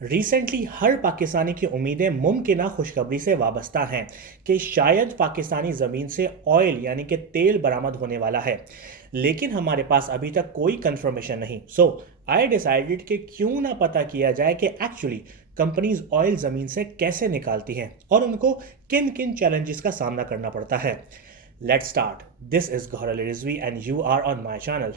Recently हर पाकिस्तानी की उम्मीदें मुमकिन खुशखबरी से वाबस्ता हैं कि शायद पाकिस्तानी ज़मीन से ऑयल यानी कि तेल बरामद होने वाला है। लेकिन हमारे पास अभी तक कोई कंफर्मेशन नहीं। सो आई डिसाइडेड कि क्यों ना पता किया जाए कि एक्चुअली कंपनीज ऑयल ज़मीन से कैसे निकालती हैं और उनको किन किन चैलेंजेस का सामना करना पड़ता है। Let's start. This is Gauhar Ali Rizvi and you are on my channel.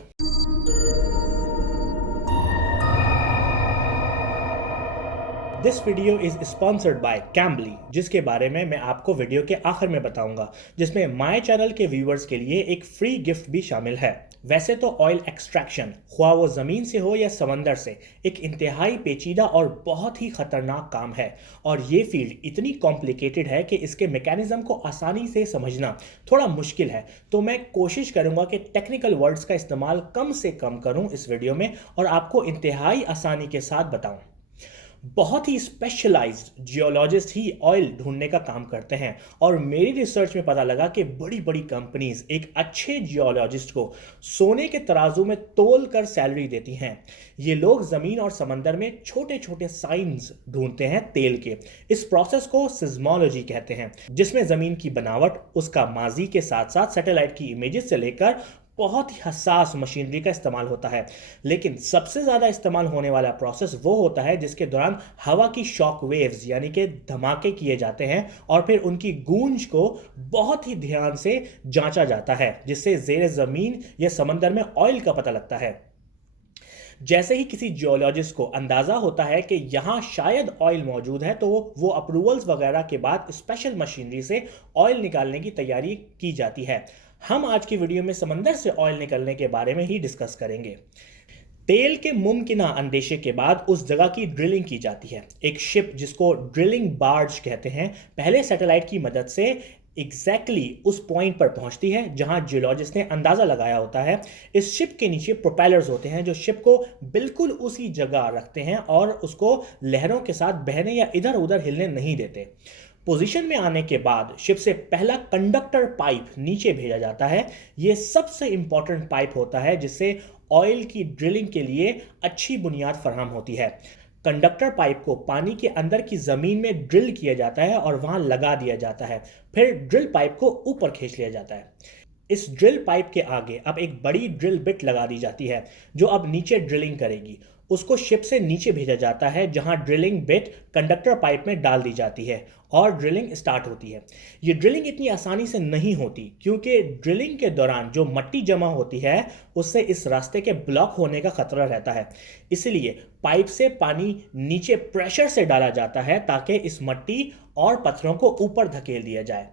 This video is sponsored by Cambly, जिसके बारे में मैं आपको वीडियो के आखिर में बताऊंगा, जिसमें माय चैनल के व्यूवर्स के लिए एक फ्री गिफ्ट भी शामिल है। वैसे तो ऑयल एक्सट्रैक्शन, ख्वाह वो ज़मीन से हो या समंदर से, एक इंतहाई पेचीदा और बहुत ही ख़तरनाक काम है। और ये फील्ड इतनी कॉम्प्लिकेटेड है कि इसके मैकेनिज़्म को आसानी से समझना थोड़ा मुश्किल है। तो मैं कोशिश करूंगा कि टेक्निकल वर्ड्स का इस्तेमाल कम से कम करूं इस वीडियो में और आपको इंतहाई आसानी के साथ बताऊं। बहुत ही स्पेशलाइज्ड जियोलॉजिस्ट ही ऑयल ढूंढने का काम करते हैं और मेरी रिसर्च में पता लगा कि बड़ी बड़ी कंपनीज एक अच्छे जियोलॉजिस्ट को सोने के तराजू में तोल कर सैलरी देती हैं। ये लोग ज़मीन और समंदर में छोटे छोटे साइंस ढूंढते हैं तेल के। इस प्रोसेस को सिज्मोलॉजी कहते हैं, जिसमें ज़मीन की बनावट, उसका माजी के साथ साथ सैटेलाइट की इमेजेस से लेकर बहुत ही हसास मशीनरी का इस्तेमाल होता है। लेकिन सबसे ज़्यादा इस्तेमाल होने वाला प्रोसेस वो होता है जिसके दौरान हवा की शॉक वेव्स यानी कि धमाके किए जाते हैं और फिर उनकी गूंज को बहुत ही ध्यान से जांचा जाता है, जिससे ज़ेर ज़मीन या समंदर में ऑयल का पता लगता है। जैसे ही किसी जियोलॉजिस्ट को अंदाज़ा होता है कि यहाँ शायद ऑयल मौजूद है, तो वो अप्रूवल्स वगैरह के बाद स्पेशल मशीनरी से ऑयल निकालने की तैयारी की जाती है। हम आज की वीडियो में समंदर से ऑयल निकलने के बारे में ही डिस्कस करेंगे। तेल के मुमकिना अंदेशे के बाद उस जगह की ड्रिलिंग की जाती है। एक शिप, जिसको ड्रिलिंग बार्ज कहते हैं, पहले सैटेलाइट की मदद से उस पॉइंट पर पहुंचती है जहां जियोलॉजिस्ट ने अंदाज़ा लगाया होता है। इस शिप के नीचे प्रोपेलर्स होते हैं जो शिप को बिल्कुल उसी जगह रखते हैं और उसको लहरों के साथ बहने या इधर उधर हिलने नहीं देते। पोजीशन में आने के बाद शिप से पहला कंडक्टर पाइप नीचे भेजा जाता है। यह सबसे इंपॉर्टेंट पाइप होता है जिससे ऑयल की ड्रिलिंग के लिए अच्छी बुनियाद फराहम होती है। कंडक्टर पाइप को पानी के अंदर की ज़मीन में ड्रिल किया जाता है और वहां लगा दिया जाता है। फिर ड्रिल पाइप को ऊपर खींच लिया जाता है। इस ड्रिल पाइप के आगे अब एक बड़ी ड्रिल बिट लगा दी जाती है जो अब नीचे ड्रिलिंग करेगी। उसको शिप से नीचे भेजा जाता है जहां ड्रिलिंग बिट कंडक्टर पाइप में डाल दी जाती है और ड्रिलिंग स्टार्ट होती है। ये ड्रिलिंग इतनी आसानी से नहीं होती क्योंकि ड्रिलिंग के दौरान जो मट्टी जमा होती है उससे इस रास्ते के ब्लॉक होने का खतरा रहता है। इसलिए पाइप से पानी नीचे प्रेशर से डाला जाता है ताकि इस मट्टी और पत्थरों को ऊपर धकेल दिया जाए।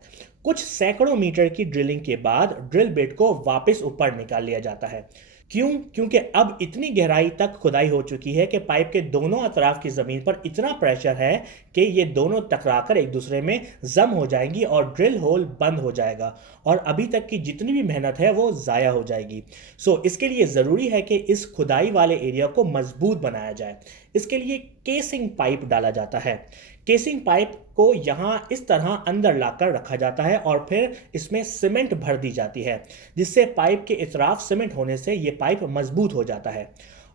कुछ सैकड़ों मीटर की ड्रिलिंग के बाद ड्रिल बिट को वापस ऊपर निकाल लिया जाता है। क्यों? क्योंकि अब इतनी गहराई तक खुदाई हो चुकी है कि पाइप के दोनों अतराफ की ज़मीन पर इतना प्रेशर है कि ये दोनों टकराकर एक दूसरे में जम हो जाएंगी और ड्रिल होल बंद हो जाएगा और अभी तक की जितनी भी मेहनत है वो ज़ाया हो जाएगी। इसके लिए ज़रूरी है कि इस खुदाई वाले एरिया को मजबूत बनाया जाए। इसके लिए केसिंग पाइप डाला जाता है। केसिंग पाइप को यहाँ इस तरह अंदर लाकर रखा जाता है और फिर इसमें सीमेंट भर दी जाती है, जिससे पाइप के इतराफ सीमेंट होने से ये पाइप मजबूत हो जाता है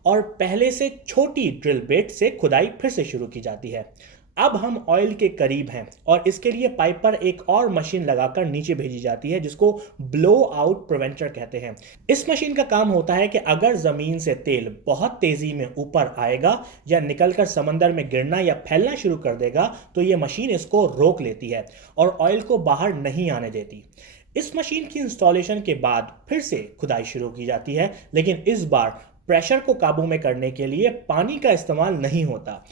और पहले से छोटी ड्रिल बिट से खुदाई फिर से शुरू की जाती है। अब हम ऑयल के करीब हैं और इसके लिए पाइप पर एक और मशीन लगाकर नीचे भेजी जाती है जिसको ब्लो आउट प्रिवेंटर कहते हैं। इस मशीन का काम होता है कि अगर ज़मीन से तेल बहुत तेज़ी में ऊपर आएगा या निकलकर समंदर में गिरना या फैलना शुरू कर देगा तो ये मशीन इसको रोक लेती है और ऑयल को बाहर नहीं आने देती। इस मशीन की इंस्टॉलेशन के बाद फिर से खुदाई शुरू की जाती है, लेकिन इस बार प्रेशर को काबू में करने के लिए पानी का इस्तेमाल नहीं होता।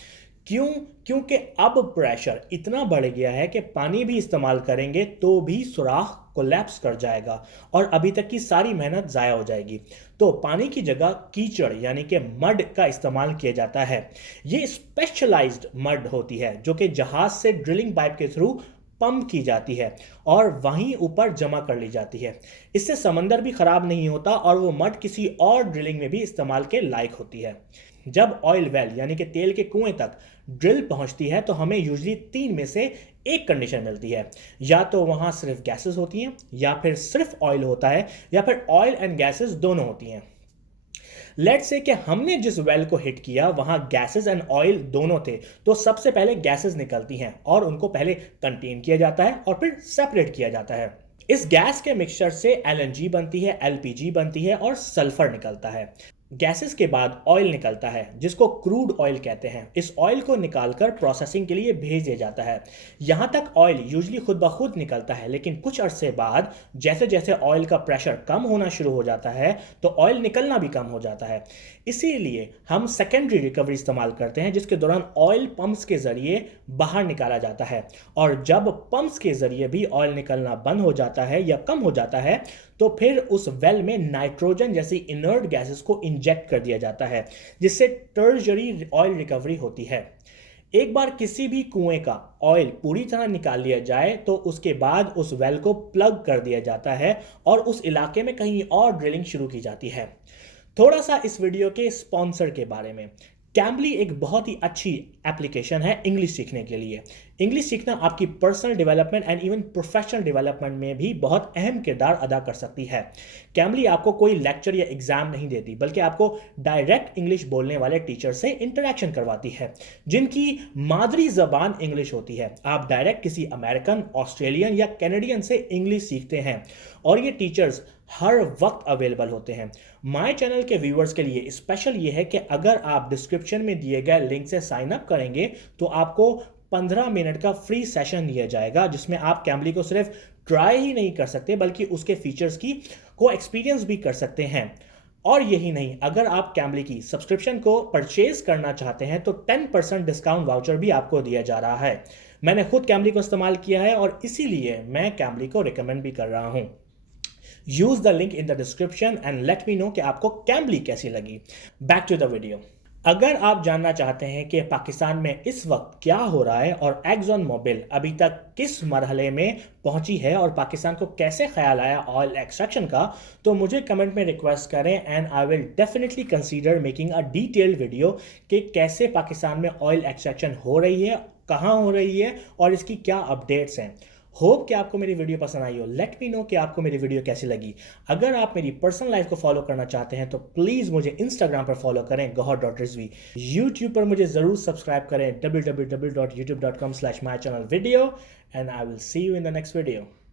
क्यों? क्योंकि अब प्रेशर इतना बढ़ गया है कि पानी भी इस्तेमाल करेंगे तो भी सुराख कोलैप्स कर जाएगा और अभी तक की सारी मेहनत ज़ाया हो जाएगी। तो पानी की जगह कीचड़ यानी कि मड का इस्तेमाल किया जाता है। ये स्पेशलाइज्ड मड होती है जो कि जहाज से ड्रिलिंग पाइप के थ्रू पंप की जाती है और वहीं ऊपर जमा कर ली जाती है। इससे समंदर भी खराब नहीं होता और वो मड किसी और ड्रिलिंग में भी इस्तेमाल के लायक होती है। जब ऑयल वेल यानी कि तेल के कुएं तक ड्रिल पहुंचती है तो हमें यूजली 3 में से एक कंडीशन मिलती है। या तो वहां सिर्फ गैसेस होती हैं, या फिर सिर्फ ऑयल होता है, या फिर ऑयल एंड गैसेस दोनों होती हैं। लेट्स से कि हमने जिस वेल को हिट किया वहां गैसेस एंड ऑयल दोनों थे, तो सबसे पहले गैसेस निकलती हैं और उनको पहले कंटेन किया जाता है और फिर सेपरेट किया जाता है। इस गैस के मिक्सचर से एलएनजी बनती है, एलपीजी बनती है और सल्फर निकलता है। गैसेस के बाद ऑयल निकलता है जिसको क्रूड ऑयल कहते हैं। इस ऑयल को निकालकर प्रोसेसिंग के लिए भेज दिया जाता है। यहाँ तक ऑयल यूजली खुद ब खुद निकलता है, लेकिन कुछ अरसे बाद जैसे जैसे ऑयल का प्रेशर कम होना शुरू हो जाता है तो ऑयल निकलना भी कम हो जाता है। इसीलिए हम सेकेंडरी रिकवरी इस्तेमाल करते हैं जिसके दौरान ऑयल पंप्स के जरिए बाहर निकाला जाता है, और जब पंप्स के जरिए भी ऑयल निकलना बंद हो जाता है या कम हो जाता है तो फिर उस वेल में नाइट्रोजन जैसी इनर्ट गैसेस को इंजेक्ट कर दिया जाता है, जिससे टर्शरी ऑयल रिकवरी होती है। एक बार किसी भी कुएं का ऑयल पूरी तरह निकाल लिया जाए तो उसके बाद उस वेल को प्लग कर दिया जाता है और उस इलाके में कहीं और ड्रिलिंग शुरू की जाती है। थोड़ा सा इस वीडियो के स्पॉन्सर के बारे में। कैम्बली एक बहुत ही अच्छी एप्लीकेशन है इंग्लिश सीखने के लिए। इंग्लिश सीखना आपकी personal development and even professional development में भी बहुत अहम किरदार अदा कर सकती है। कैम्बली आपको कोई लेक्चर या एग्जाम नहीं देती, बल्कि आपको डायरेक्ट इंग्लिश बोलने वाले टीचर से इंटरेक्शन करवाती है जिनकी मादरी जबान इंग्लिश होती है। आप डायरेक्ट किसी अमेरिकन, ऑस्ट्रेलियन या कैनेडियन से इंग्लिश सीखते हैं और ये टीचर्स हर वक्त अवेलेबल होते हैं। माय चैनल के व्यूअर्स के लिए स्पेशल ये है कि अगर आप डिस्क्रिप्शन में दिए गए लिंक से साइन अप करेंगे तो आपको 15 मिनट का फ्री सेशन दिया जाएगा, जिसमें आप कैम्बली को सिर्फ ट्राई ही नहीं कर सकते बल्कि उसके फीचर्स को एक्सपीरियंस भी कर सकते हैं। और यही नहीं, अगर आप कैम्बली की सब्सक्रिप्शन को परचेज करना चाहते हैं तो 10% डिस्काउंट वाउचर भी आपको दिया जा रहा है। मैंने खुद कैम्बली को इस्तेमाल किया है और इसीलिए मैं कैम्बली को रिकमेंड भी कर रहा हूं। Use the link in the description and let me know कि आपको कैम्बली कैसी लगी। Back to the video. अगर आप जानना चाहते हैं कि पाकिस्तान में इस वक्त क्या हो रहा है और एक्सॉन मोबिल अभी तक किस मरहले में पहुंची है और पाकिस्तान को कैसे ख्याल आया ऑयल एक्सट्रैक्शन का, तो मुझे कमेंट में रिक्वेस्ट करें and I will definitely consider making a detailed video कि कैसे पाकिस्तान में ऑयल एक्सट्रैक्शन हो रही है, कहाँ हो रही है और इसकी क्या अपडेट्स हैं। होप कि आपको मेरी वीडियो पसंद आई हो। लेट मी नो कि आपको मेरी वीडियो कैसी लगी। अगर आप मेरी पर्सनल लाइफ को फॉलो करना चाहते हैं तो प्लीज़ मुझे इंस्टाग्राम पर फॉलो करें gauhar.rizvi। यूट्यूब पर मुझे ज़रूर सब्सक्राइब करें www.youtube.com/mychannelvideo and I will see you in the next video.